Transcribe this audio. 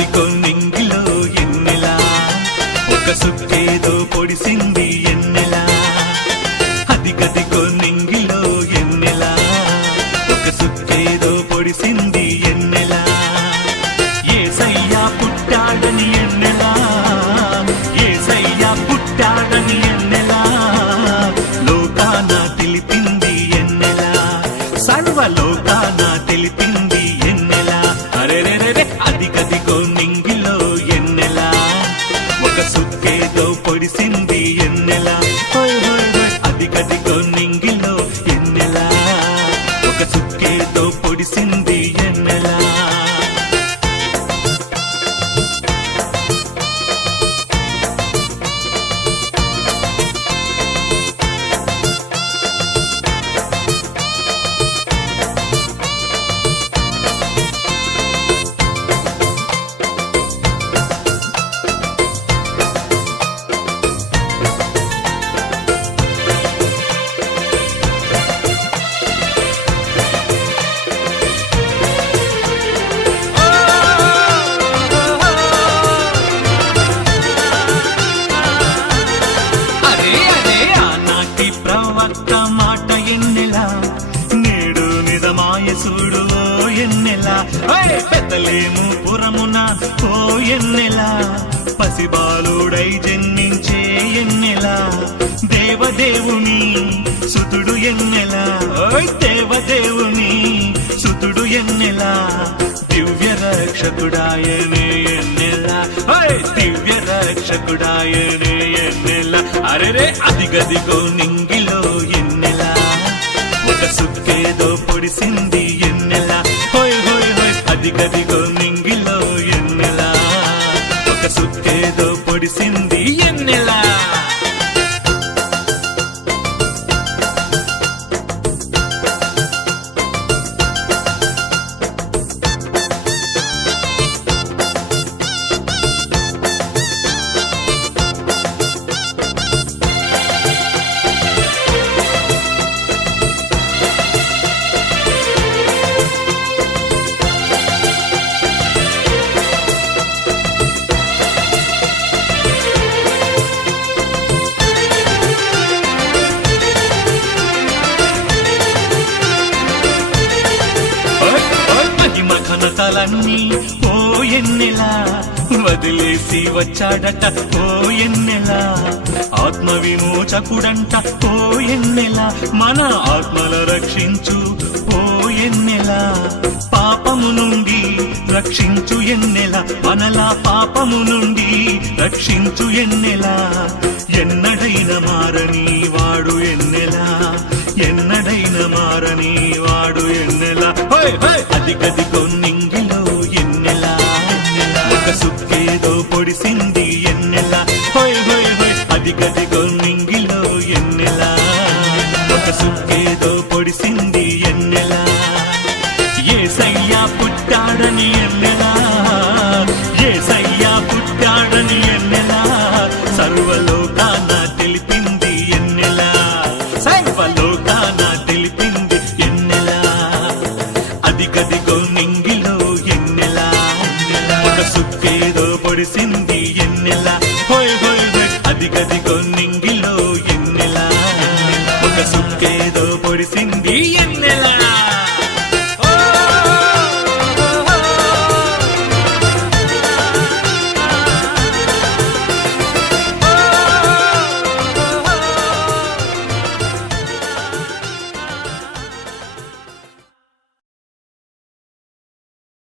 గదికో నింగిలో ఎన్నెలా ఒక సుక్కేదో పొడిసింది ఎన్నెలా అది గదికో నింగిలో ఎన్నెలా ఒక సుక్కేదో పొడిసింది ఎన్నెలా యేసయ్యా పుట్టాడని ఎన్నెలా యేసయ్యా పుట్టాడని ఎన్నెలా లోకాన తెలిపింది ఎన్నెలా సర్వలోకాన తెలిపింది ఎన్నెలా అరెరెరెరె అది గదిగో నింగిలో ఎన్నెలా ఒక సుక్కేదో పొడిసింది ఎన్నెలా హోయ్ హోయ్ హోయ్ అది గదిగో నింగిలో ఎన్నెలా ఒక సుక్కేదో పొడిసింది ఎన్నెలా ప్రవక్త మాట ఎన్నెలా నేడు నిజమాయ చూడు ఓ ఎన్నెలా బెత్లెహేము పురమున ఓ ఎన్నెలా పసిబాలుడై జన్మించే ఎన్నెలా దేవదేవుని సుతుడు ఎన్నెలా దేవదేవుని సుతుడు ఎన్నెలా దివ్య రక్షకుడాయనే ఎన్నెలా దివ్య రక్షకుడాయనే ఎన్నెలా అరెరే అది గదిగో నింగిలో ఎన్నెలా ఒక సుక్కేదో పొడిసింది ఎన్నెలా హోయ్ హోయ్ హోయ్ అది గదిగో నింగిలో ఎన్నెలా ఒక సుక్కేదో పొడిసింది ఎన్నెలా ఘనతలన్నీ ఓ ఎన్నెలా వదిలేసి వచ్చాడట ఓ ఎన్నెలా ఆత్మ విమోచకుడంట ఓ ఎన్నెలా మన ఆత్మల రక్షించు ఓ ఎన్నెలా పాపము నుండి రక్షించు ఎన్నెలా మనలా పాపము నుండి రక్షించు ఎన్నెలా ఎన్నడైన మారని వాడు ఎన్నెలా ఎన్నడైన మారని వాడు ఎన్నెలా అది గదిగో నింగిలో ఎన్నెలా ఒక సుక్కేదో పొడిసింది ఎన్నెలా హోయ్ హోయ్ హోయ్ అది గదిగో నింగిలో ఎన్నెలా ఒక సుక్కేదో పొడిసింది ఎన్నెలా యేసయ్యా పుట్టాడని ఎన్నెలా యేసయ్యా పుట్టాడని ఎన్నెలా సర్వలోకాన